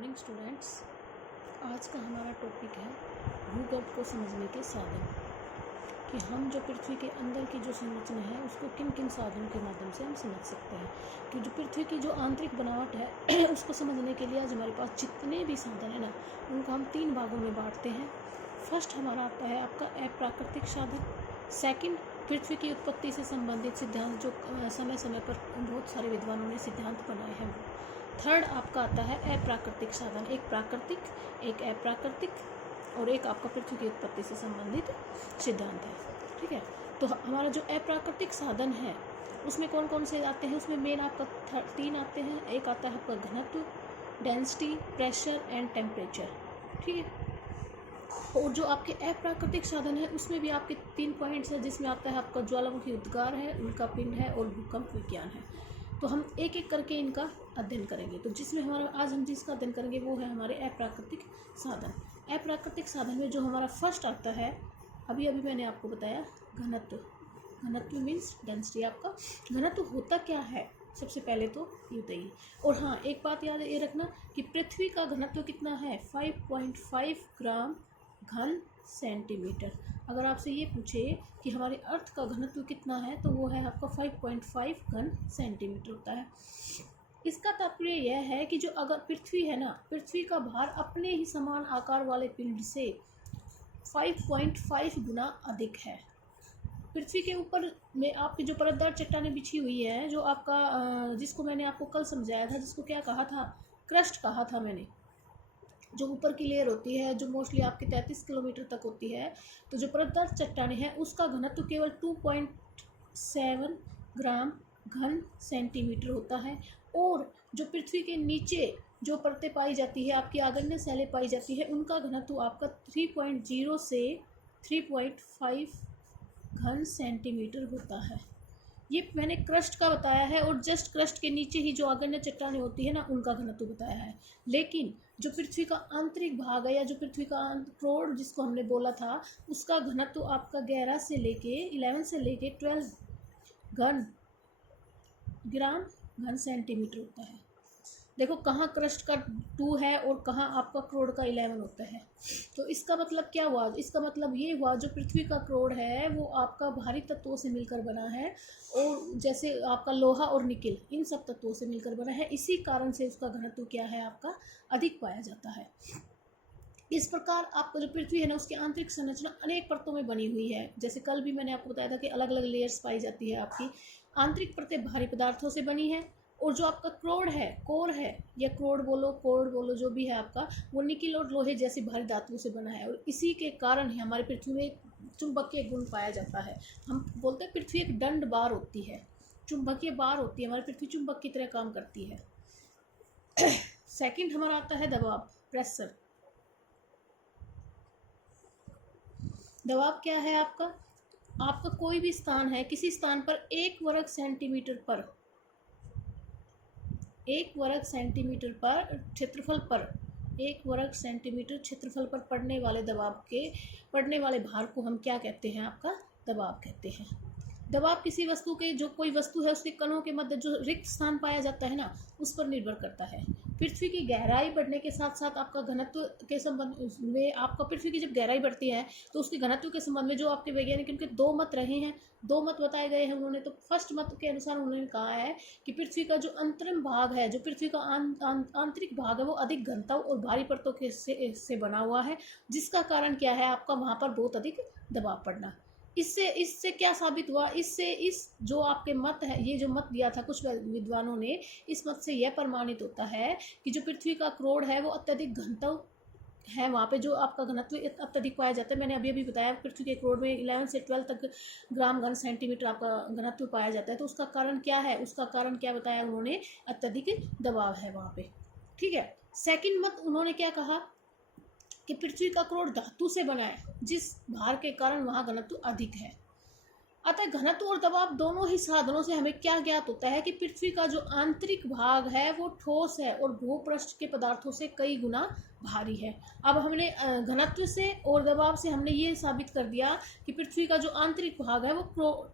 Morning students. आज का हमारा टॉपिक है भूगर्भ को समझने के साधन, कि हम जो पृथ्वी के अंदर की जो संरचना है उसको किन किन साधनों के माध्यम से हम समझ सकते हैं। कि जो पृथ्वी की जो आंतरिक बनावट है उसको समझने के लिए आज हमारे पास जितने भी साधन है ना, उनको हम 3 भागों में बांटते हैं। फर्स्ट हमारा आता है आपका अप्राकृतिक साधन। सेकंड, पृथ्वी की उत्पत्ति से संबंधित सिद्धांत जो समय समय पर बहुत सारे विद्वानों ने सिद्धांत बनाए हैं। थर्ड आपका आता है अप्राकृतिक साधन, एक प्राकृतिक, एक अप्राकृतिक और एक आपका पृथ्वी की उत्पत्ति से संबंधित सिद्धांत है। ठीक है, तो हमारा जो अप्राकृतिक साधन है उसमें कौन कौन से आते हैं? उसमें मेन आपका 3 आते हैं। एक आता है आपका घनत्व, डेंसिटी, प्रेशर एंड टेम्परेचर। ठीक है, और जो आपके अप्राकृतिक साधन है उसमें भी आपके 3 पॉइंट्स हैं, जिसमें आता है आपका ज्वालामुखी उद्गार है, उल्का पिंड है और भूकंप विज्ञान है। तो हम एक एक करके इनका अध्ययन करेंगे। तो जिसमें हमारा आज हम जिसका अध्ययन करेंगे वो है हमारे अप्राकृतिक साधन। अप्राकृतिक साधन में जो हमारा फर्स्ट आता है, अभी मैंने आपको बताया, घनत्व। घनत्व मीन्स डेंसिटी। आपका घनत्व होता क्या है सबसे पहले तो ये बताइए। और हाँ, एक बात याद ये रखना कि पृथ्वी का घनत्व कितना है, 5.5 ग्राम घन सेंटीमीटर। अगर आपसे ये पूछे कि हमारे अर्थ का घनत्व कितना है, तो वो है आपका 5.5 घन सेंटीमीटर होता है। इसका तात्पर्य यह है कि जो अगर पृथ्वी है ना, पृथ्वी का भार अपने ही समान आकार वाले पिंड से 5.5 गुना अधिक है। पृथ्वी के ऊपर में आपकी जो परतदार चट्टानें बिछी हुई है, जो आपका जिसको मैंने आपको कल समझाया था, जिसको क्या कहा था, क्रस्ट कहा था मैंने, जो ऊपर की लेयर होती है, जो मोस्टली आपके 33 किलोमीटर तक होती है, तो जो परतदार चट्टानें हैं उसका घनत्व केवल 2.7 ग्राम घन सेंटीमीटर होता है। और जो पृथ्वी के नीचे जो परतें पाई जाती है, आपकी आग्नेय शैलें पाई जाती है, उनका घनत्व आपका 3.0 से 3.5 घन सेंटीमीटर होता है। ये मैंने क्रस्ट का बताया है, और जस्ट क्रस्ट के नीचे ही जो आग्नेय चट्टानें होती है ना, उनका घनत्व बताया है। लेकिन जो पृथ्वी का आंतरिक भाग है, या जो पृथ्वी का क्रोड जिसको हमने बोला था, उसका घनत्व आपका 11 से लेके 12 घन ग्राम घन सेंटीमीटर होता है। देखो कहाँ क्रस्ट का 2 है और कहाँ आपका क्रोड का 11 होता है। तो इसका मतलब क्या हुआ? इसका मतलब ये हुआ, जो पृथ्वी का क्रोड है वो आपका भारी तत्वों से मिलकर बना है, और जैसे आपका लोहा और निकिल, इन सब तत्वों से मिलकर बना है। इसी कारण से उसका घनत्व क्या है, आपका अधिक पाया जाता है। इस प्रकार आपका जो पृथ्वी है ना, उसकी आंतरिक संरचना अनेक परतों में बनी हुई है। जैसे कल भी मैंने आपको बताया था कि अलग अलग लेयर्स पाई जाती है। आपकी आंतरिक परतें भारी पदार्थों से बनी है, और जो आपका क्रोड है, कोर है, या कोर्ड बोलो, जो भी है आपका, वो निकिल और लोहे जैसी भारी धातुओं से बना है। और इसी के कारण ही हमारी पृथ्वी में चुंबकीय गुण पाया जाता है। हम बोलते हैं पृथ्वी एक दंड बार होती है, चुंबकीय बार होती है, हमारी पृथ्वी चुंबक की तरह काम करती है। सेकंड हमारा आता है दबाव, प्रेशर। दबाव क्या है आपका कोई भी स्थान है, किसी स्थान पर 1 वर्ग सेंटीमीटर पर क्षेत्रफल पर 1 वर्ग सेंटीमीटर क्षेत्रफल पर पड़ने वाले भार को हम क्या कहते हैं, आपका दबाव कहते हैं। दबाव किसी वस्तु के, जो कोई वस्तु है उसके कणों के मध्य जो रिक्त स्थान पाया जाता है ना, उस पर निर्भर करता है। पृथ्वी की गहराई बढ़ने के साथ साथ आपका घनत्व के संबंध में, आपका पृथ्वी की जब गहराई बढ़ती है तो उसके घनत्व के संबंध में जो आपके वैज्ञानिक, उनके 2 मत रहे हैं, 2 मत बताए गए हैं उन्होंने। तो फर्स्ट मत के अनुसार उन्होंने कहा है कि पृथ्वी का जो अंतरिम भाग है, जो पृथ्वी का आंतरिक भाग है, वो अधिक घनत्व और भारी परतों के से बना हुआ है, जिसका कारण क्या है, आपका वहाँ पर बहुत अधिक दबाव पड़ना। इससे क्या साबित हुआ? इस जो आपके मत है, ये जो मत दिया था कुछ विद्वानों ने, इस मत से यह प्रमाणित होता है कि जो पृथ्वी का क्रोड है वो अत्यधिक घनत्व है, वहाँ पे जो आपका घनत्व अत्यधिक पाया जाता है। मैंने अभी बताया, पृथ्वी के क्रोड में 11 से 12 तक ग्राम घन सेंटीमीटर आपका घनत्व पाया जाता है। तो उसका कारण क्या है? उसका कारण क्या बताया उन्होंने? अत्यधिक दबाव है वहाँ पे। ठीक है, सेकंड मत उन्होंने क्या कहा कि पृथ्वी का क्रोड धातु से बना है, जिस भार के कारण वहाँ घनत्व अधिक है। अतः घनत्व और दबाव दोनों ही साधनों से हमें क्या ज्ञात होता है कि पृथ्वी का जो आंतरिक भाग है वो ठोस है और भूपृष्ठ के पदार्थों से कई गुना भारी है। अब हमने घनत्व से और दबाव से हमने ये साबित कर दिया कि पृथ्वी का जो आंतरिक भाग है वो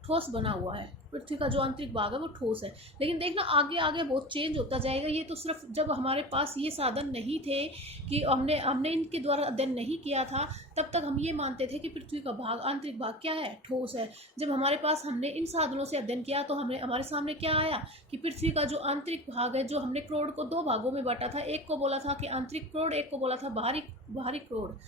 ठोस बना हुआ है। पृथ्वी का जो आंतरिक भाग है वो ठोस है। लेकिन देखना आगे आगे बहुत चेंज होता जाएगा। ये तो सिर्फ जब हमारे पास ये साधन नहीं थे कि हमने इनके द्वारा अध्ययन नहीं किया था, तब तक हम ये मानते थे कि पृथ्वी का भाग, आंतरिक भाग क्या है, ठोस है। जब हमारे पास हमने इन साधनों से अध्ययन किया तो हमारे सामने क्या आया कि पृथ्वी का जो आंतरिक भाग है, जो हमने क्रोड को दो भागों में बांटा था, एक को बोला था कि आंतरिक क्रोड, एक को बोला था बाहरी कोड।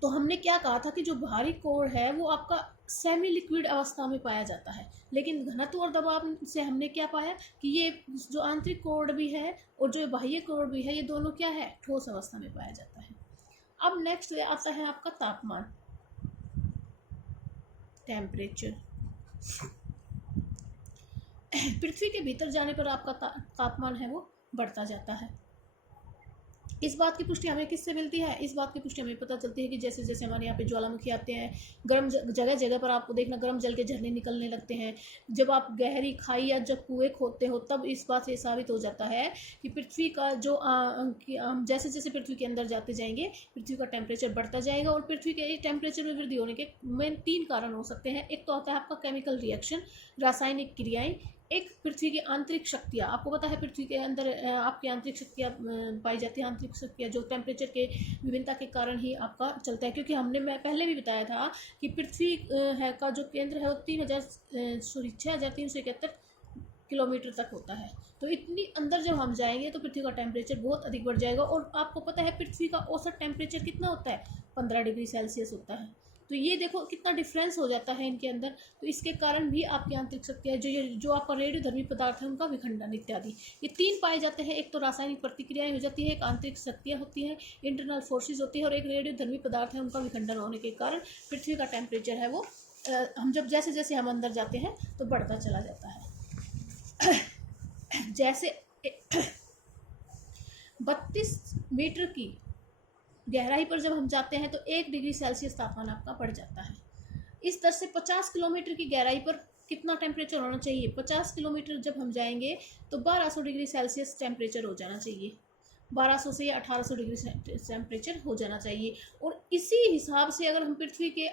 तो हमने क्या कहा था कि जो बाहरी कोर है वो आपका सेमी लिक्विड अवस्था में पाया जाता है, लेकिन घनत्व और दबाव से हमने क्या पाया कि ये जो आंतरिक कोर भी है और जो बाह्य कोर भी है, ये दोनों क्या है, ठोस अवस्था में पाया जाता है। अब नेक्स्ट आता है आपका तापमान, टेम्परेचर। पृथ्वी के भीतर जाने पर आपका तापमान है वो बढ़ता जाता है। इस बात की पुष्टि हमें किससे मिलती है? इस बात की पुष्टि हमें पता चलती है कि जैसे जैसे हमारे यहाँ पे ज्वालामुखी आते हैं, गर्म जगह जगह पर आपको देखना गर्म जल के झरने निकलने लगते हैं। जब आप गहरी खाई या जब कुएं खोदते हो, तब इस बात से साबित हो जाता है कि पृथ्वी का जो जैसे जैसे पृथ्वी के अंदर जाते जाएंगे, पृथ्वी का टेम्परेचर बढ़ता जाएगा। और पृथ्वी के टेम्परेचर में वृद्धि होने के मेन 3 कारण हो सकते हैं। एक तो आता है आपका केमिकल रिएक्शन, रासायनिक क्रियाएं। एक पृथ्वी की आंतरिक शक्तियाँ, आपको पता है पृथ्वी के अंदर आपकी आंतरिक शक्तियाँ पाई जाती है। आंतरिक शक्तियाँ जो टेम्परेचर के विभिन्नता के कारण ही आपका चलता है, क्योंकि मैं पहले भी बताया था कि पृथ्वी है का जो केंद्र है वो 6,371 किलोमीटर तक होता है। तो इतनी अंदर जब हम जाएंगे तो पृथ्वी का टेम्परेचर बहुत अधिक बढ़ जाएगा। और आपको पता है पृथ्वी का औसत टेम्परेचर कितना होता है, 15 डिग्री सेल्सियस होता है। तो ये देखो कितना डिफरेंस हो जाता है इनके अंदर। तो इसके कारण भी आपकी आंतरिक शक्तियाँ जो आपका रेडियोधर्मी पदार्थ है उनका विखंडन इत्यादि, ये 3 पाए जाते हैं। एक तो रासायनिक प्रतिक्रियाएं हो जाती है, एक आंतरिक शक्तियाँ होती हैं, इंटरनल फोर्सेज होती है, और एक रेडियोधर्मी पदार्थ है उनका विखंडन होने के कारण पृथ्वी का टेम्परेचर है वो हम जैसे जैसे हम अंदर जाते हैं तो बढ़ता चला जाता है। जैसे 32 मीटर की गहराई पर जब हम जाते हैं तो 1 डिग्री सेल्सियस तापमान आपका बढ़ जाता है। इस दर से 50 किलोमीटर की गहराई पर कितना टेम्परेचर होना चाहिए? 50 किलोमीटर जब हम जाएंगे तो 1200 डिग्री सेल्सियस टेम्परेचर हो जाना चाहिए। 1200 से 1800 डिग्री टेम्परेचर हो जाना चाहिए। और इसी हिसाब से अगर हम पृथ्वी के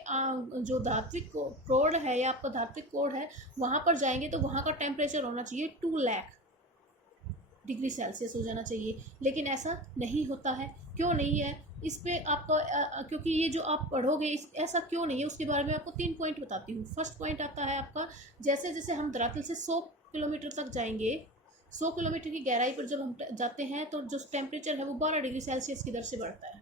जो धात्विक कोड है या आपका धात्विक कोड है वहाँ पर जाएंगे तो वहाँ का टेम्परेचर होना चाहिए 2 लाख डिग्री सेल्सियस हो जाना चाहिए। लेकिन ऐसा नहीं होता है। क्यों नहीं है? इस पे आपका क्योंकि ये जो आप पढ़ोगे ऐसा क्यों नहीं है उसके बारे में आपको 3 पॉइंट बताती हूँ। फर्स्ट पॉइंट आता है आपका, जैसे जैसे हम धरातल से 100 किलोमीटर तक जाएंगे, 100 किलोमीटर की गहराई पर जब हम जाते हैं तो जो टेम्परेचर है वो 12 डिग्री सेल्सियस की दर से बढ़ता है।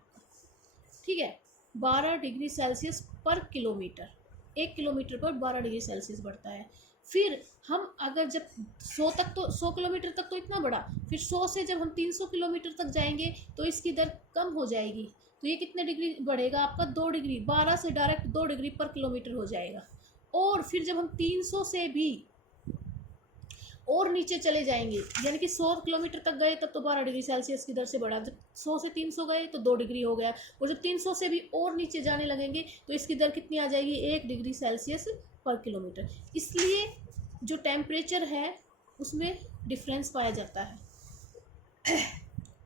ठीक है, 12 डिग्री सेल्सियस पर किलोमीटर, 1 किलोमीटर पर 12 डिग्री सेल्सियस बढ़ता है। फिर हम अगर जब 100 किलोमीटर तक तो इतना बढ़ा, फिर 100 से जब हम 300 किलोमीटर तक जाएंगे तो इसकी दर कम हो जाएगी। तो ये कितने डिग्री बढ़ेगा आपका? 2 डिग्री, 12 से डायरेक्ट 2 डिग्री पर किलोमीटर हो जाएगा। और फिर जब हम 300 से भी और नीचे चले जाएंगे, यानी कि 100 किलोमीटर तक गए तब तो 12 डिग्री सेल्सियस की दर से बढ़ा। जब 100 से 300 गए तो 2 डिग्री हो गया। और जब 300 से भी और नीचे जाने लगेंगे तो इसकी दर कितनी आ जाएगी? 1 डिग्री सेल्सियस पर किलोमीटर। इसलिए जो टेम्परेचर है उसमें डिफरेंस पाया जाता है।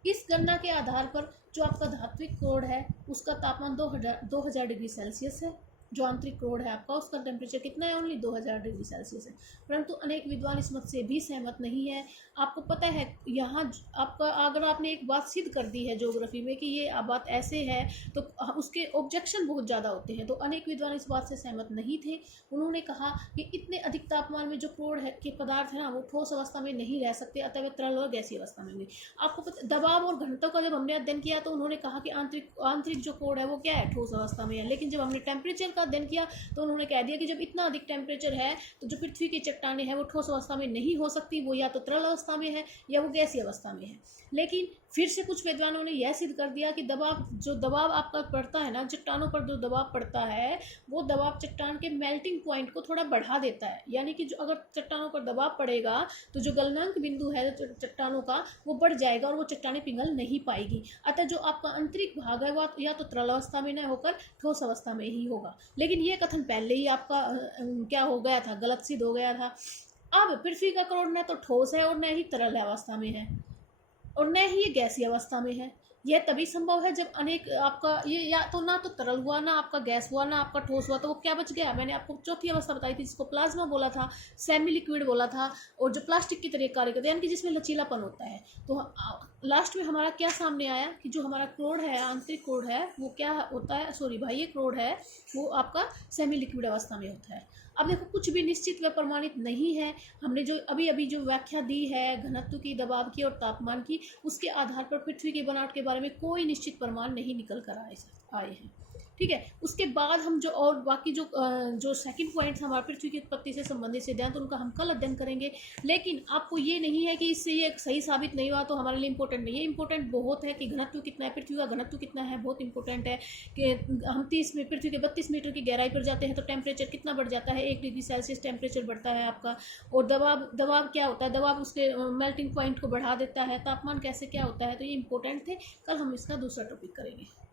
इस गणना के आधार पर जो आपका धात्विक कोड है उसका तापमान 2000 डिग्री सेल्सियस है। जो आंतरिक कोड है आपका उसका टेम्परेचर कितना है? ओनली 2000 डिग्री सेल्सियस है। परंतु अनेक विद्वान इस मत से भी सहमत नहीं है। आपको पता है यहाँ आपका, अगर आपने एक बात सिद्ध कर दी है ज्योग्राफी में कि ये बात ऐसे है तो उसके ऑब्जेक्शन बहुत ज़्यादा होते हैं। तो अनेक विद्वान इस बात से सहमत नहीं थे। उन्होंने कहा कि इतने अधिक तापमान में जो कोड है के पदार्थ है ना वो ठोस अवस्था में नहीं रह सकते, अतः वे तरल और गैसीय अवस्था में होंगे। आपको पता दबाव और घनत्व का जब हमने अध्ययन किया तो उन्होंने कहा कि आंतरिक जो कोड है वो क्या है? ठोस अवस्था में है। लेकिन जब हमने टेम्परेचर का अध्ययन किया तो उन्होंने कह दिया कि जब इतना अधिक टेम्परेचर है तो जो पृथ्वी की चट्टानें हैं वो ठोस अवस्था में नहीं हो सकती, वो या तो तरल अवस्था में है या वो गैसीय अवस्था में है। लेकिन फिर से कुछ विद्वानों ने यह सिद्ध कर दिया कि जो दबाव आपका पड़ता है ना, चट्टानों पर जो दबाव पड़ता है वो दबाव चट्टान के मेल्टिंग पॉइंट को थोड़ा बढ़ा देता है। यानी कि जो अगर चट्टानों पर दबाव पड़ेगा तो जो गलनांक बिंदु है चट्टानों का वो बढ़ जाएगा और वो चट्टानें पिघल नहीं पाएगी। अतः जो आपका आंतरिक भाग है वो या तो तरल अवस्था में न होकर ठोस अवस्था में ही होगा। लेकिन ये कथन पहले ही आपका क्या हो गया था? गलत सिद्ध हो गया था। अब पृथ्वी का कोड न तो ठोस है और न ही तरल अवस्था में है और न ही ये गैसीय अवस्था में है। यह तभी संभव है जब अनेक आपका ये या तो ना तो तरल हुआ, ना आपका गैस हुआ, ना आपका ठोस हुआ, तो वो क्या बच गया? मैंने आपको चौथी अवस्था बताई थी जिसको प्लाज्मा बोला था, सेमी लिक्विड बोला था, और जो प्लास्टिक की तरह कार्य करता है, यानी कि जिसमें लचीलापन होता है। तो लास्ट में हमारा क्या सामने आया कि जो हमारा क्रोड है, आंतरिक क्रोड है, वो क्या होता है, सॉरी बाह्य क्रोड है, वो आपका सेमी लिक्विड अवस्था में होता है। अब देखो कुछ भी निश्चित व प्रमाणित नहीं है। हमने जो अभी अभी जो व्याख्या दी है घनत्व की, दबाव की और तापमान की, उसके आधार पर पृथ्वी की बनावट के बारे में कोई निश्चित प्रमाण नहीं निकल कर आए हैं। ठीक है, उसके बाद हम जो और बाकी जो सेकंड पॉइंट हमारे पृथ्वी की उत्पत्ति से संबंधित सिद्धांत, तो उनका हम कल अध्ययन करेंगे। लेकिन आपको ये नहीं है कि इससे ये सही साबित नहीं हुआ तो हमारे लिए इंपॉर्टेंट नहीं है। इंपॉर्टेंट बहुत है कि घनत्व कितना है, पृथ्वी का घनत्व कितना है, बहुत इंपॉर्टेंट है कि हम 30 में पृथ्वी के 32 मीटर की गहराई पर जाते हैं तो टेम्परेचर कितना बढ़ जाता है, 1 डिग्री सेल्सियस टेम्परेचर बढ़ता है आपका। और दबाव क्या होता है, दबाव उसके मेल्टिंग पॉइंट को बढ़ा देता है। तापमान कैसे क्या होता है, तो ये इंपॉर्टेंट थे। कल हम इसका दूसरा टॉपिक करेंगे।